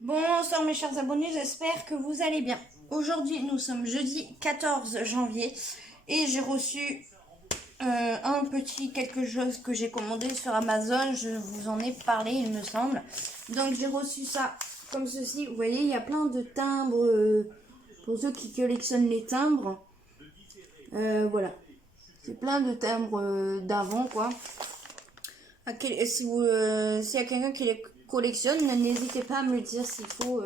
Bonsoir mes chers abonnés, j'espère que vous allez bien. Aujourd'hui nous sommes jeudi 14 janvier et j'ai reçu un petit quelque chose que j'ai commandé sur Amazon. Je vous en ai parlé il me semble. Donc j'ai reçu ça comme ceci. Vous voyez, il y a plein de timbres pour ceux qui collectionnent les timbres. Voilà, c'est plein de timbres d'avant quoi. Si s'il y a quelqu'un qui les collectionne, n'hésitez pas à me le dire s'il faut.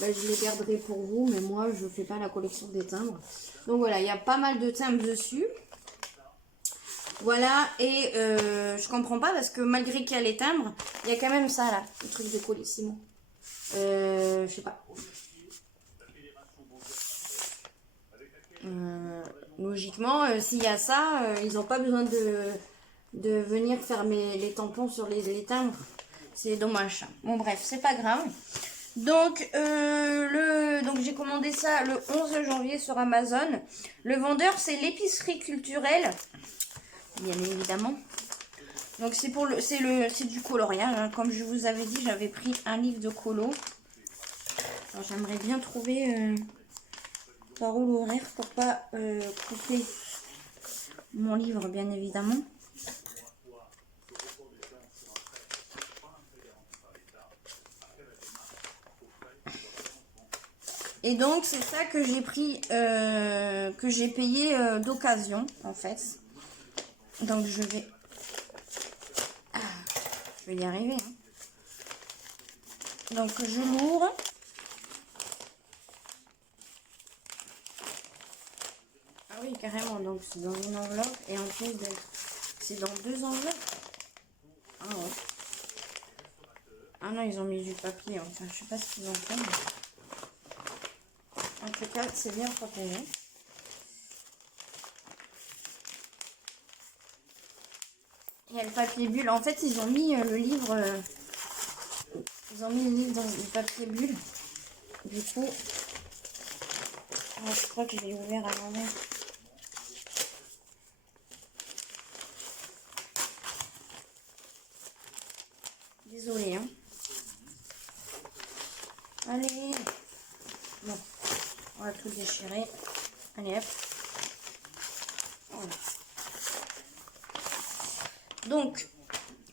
Je les garderai pour vous, mais moi je fais pas la collection des timbres. Donc voilà, il y a pas mal de timbres dessus. Voilà, et je comprends pas parce que malgré qu'il y a les timbres, il y a quand même ça là, le truc de Colissimo. Je sais pas. Logiquement, s'il y a ça, ils n'ont pas besoin de venir faire les tampons sur les timbres. C'est dommage. Bon bref, c'est pas grave. Donc, donc j'ai commandé ça le 11 janvier sur Amazon. Le vendeur, c'est l'épicerie culturelle, bien évidemment. Donc c'est du coloriage. Hein. Comme je vous avais dit, j'avais pris un livre de colo. Alors j'aimerais bien trouver par où l'ouvrir pour pas couper mon livre, bien évidemment. Et donc c'est ça que j'ai pris, que j'ai payé d'occasion en fait. Donc je vais y arriver. Hein. Donc je l'ouvre. Ah oui carrément, donc c'est dans une enveloppe et en plus c'est dans deux enveloppes. Ah ouais. Ah non, ils ont mis du papier, enfin je sais pas ce qu'ils ont fait. Mais... En tout cas, c'est bien protégé. Il y a le papier bulle. En fait, ils ont mis le livre. Ils ont mis le livre dans le papier bulle. Du coup, je crois que je l'ai ouvert à l'envers. Désolée, hein. Allez. Bon, on va tout déchirer. Allez, hop. Voilà. Donc,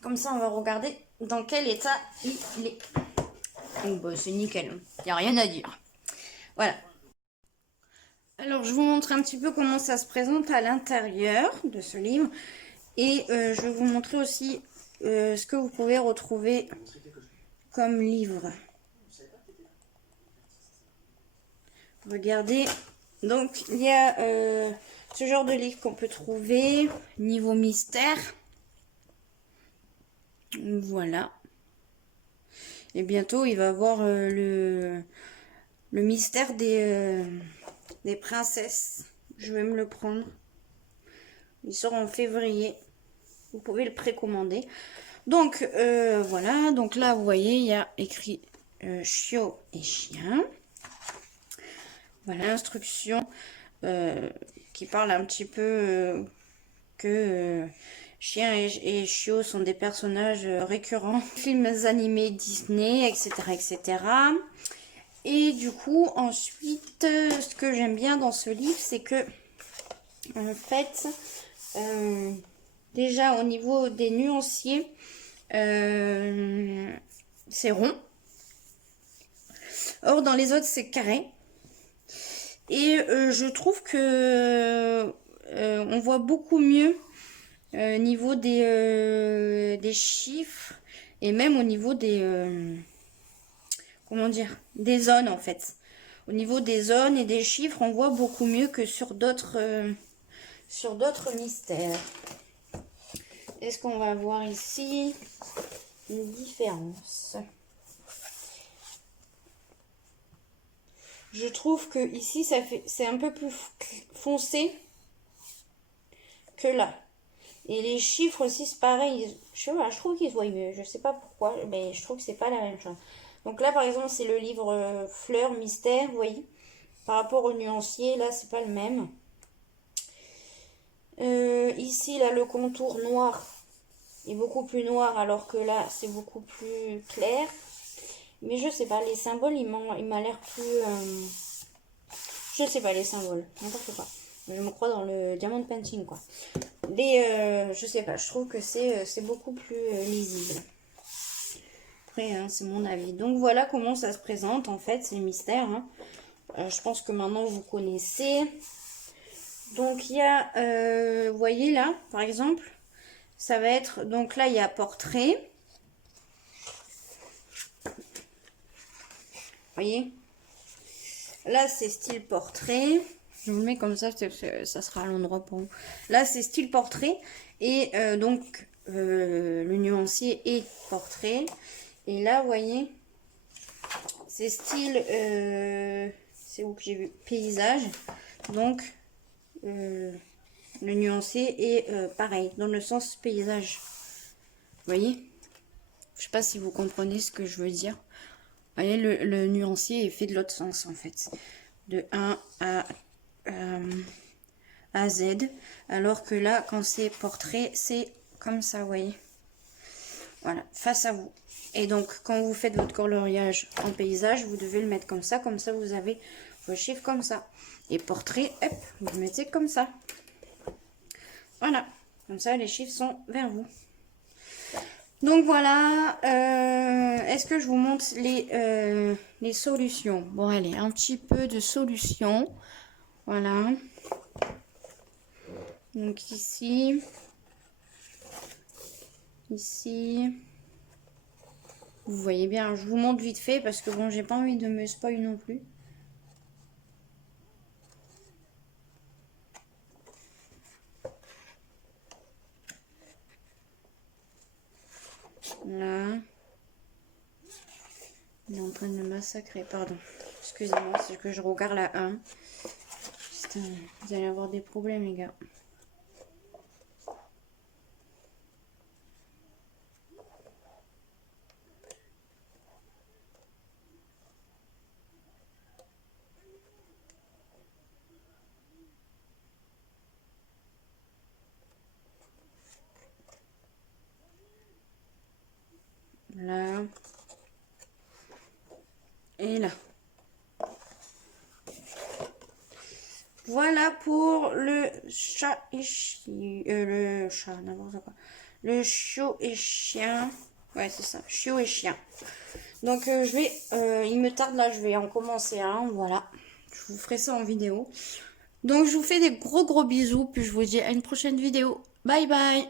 comme ça, on va regarder dans quel état il est. Donc, bah, c'est nickel. Il n'y a rien à dire. Voilà. Alors, je vous montre un petit peu comment ça se présente à l'intérieur de ce livre. Et je vais vous montrer aussi ce que vous pouvez retrouver comme livre. Regardez. Donc, il y a ce genre de livre qu'on peut trouver niveau mystère. Voilà. Et bientôt, il va avoir le mystère des princesses. Je vais me le prendre. Il sort en février. Vous pouvez le précommander. Donc, voilà. Donc là, vous voyez, il y a écrit chiot et chien. Voilà, l'instruction qui parle un petit peu que chien et chiot sont des personnages récurrents. Films animés Disney, etc., etc. Et du coup, ensuite, ce que j'aime bien dans ce livre, c'est que, en fait, déjà au niveau des nuanciers, c'est rond. Or, dans les autres, c'est carré. Et je trouve que on voit beaucoup mieux niveau des chiffres et même au niveau comment dire, des zones en fait. Au niveau des zones et des chiffres, on voit beaucoup mieux que sur d'autres mystères. Est-ce qu'on va voir ici une différence? Je trouve que ici c'est un peu plus foncé que là. Et les chiffres aussi c'est pareil. Je trouve qu'ils se voient mieux. Je sais pas pourquoi, mais je trouve que c'est pas la même chose. Donc là par exemple c'est le livre Fleurs Mystère, vous voyez. Par rapport au nuancier, là, c'est pas le même. Ici, là, le contour noir est beaucoup plus noir, alors que là, c'est beaucoup plus clair. Mais je sais pas, les symboles, il m'a l'air plus... je sais pas, les symboles, n'importe quoi. Je me crois dans le diamond painting, quoi. Je sais pas, je trouve que c'est beaucoup plus lisible. Après, hein, c'est mon avis. Donc voilà comment ça se présente, en fait, c'est le mystère. Hein. Je pense que maintenant, vous connaissez. Donc il y a, vous voyez là, par exemple, ça va être... Donc là, il y a portrait. Vous voyez? Là, c'est style portrait. Je vous le mets comme ça sera à l'endroit pour vous. Là, c'est style portrait. Et donc, le nuancier est portrait. Et là, vous voyez, c'est style... c'est où que j'ai vu? Paysage. Donc, le nuancier est pareil, dans le sens paysage. Vous voyez? Je sais pas si vous comprenez ce que je veux dire. Vous voyez, le nuancier est fait de l'autre sens, en fait. De 1 à Z. Alors que là, quand c'est portrait, c'est comme ça, vous voyez. Voilà, face à vous. Et donc, quand vous faites votre coloriage en paysage, vous devez le mettre comme ça vous avez vos chiffres comme ça. Et portrait, hop, vous mettez comme ça. Voilà, comme ça, les chiffres sont vers vous. Donc voilà, est-ce que je vous montre les solutions? Bon, allez, un petit peu de solutions. Voilà. Donc ici. Vous voyez bien, je vous montre vite fait parce que bon, j'ai pas envie de me spoil non plus. Là. Il est en train de me massacrer, pardon. Excusez-moi, c'est que je regarde la 1. Putain, vous allez avoir des problèmes, les gars. Là. Et là. Voilà pour le chat et chien. Le chat, n'importe quoi. Le chiot et chien. Ouais, c'est ça. Chiot et chien. Donc, je vais... il me tarde là, je vais en commencer un. Voilà. Je vous ferai ça en vidéo. Donc, je vous fais des gros bisous. Puis, je vous dis à une prochaine vidéo. Bye bye.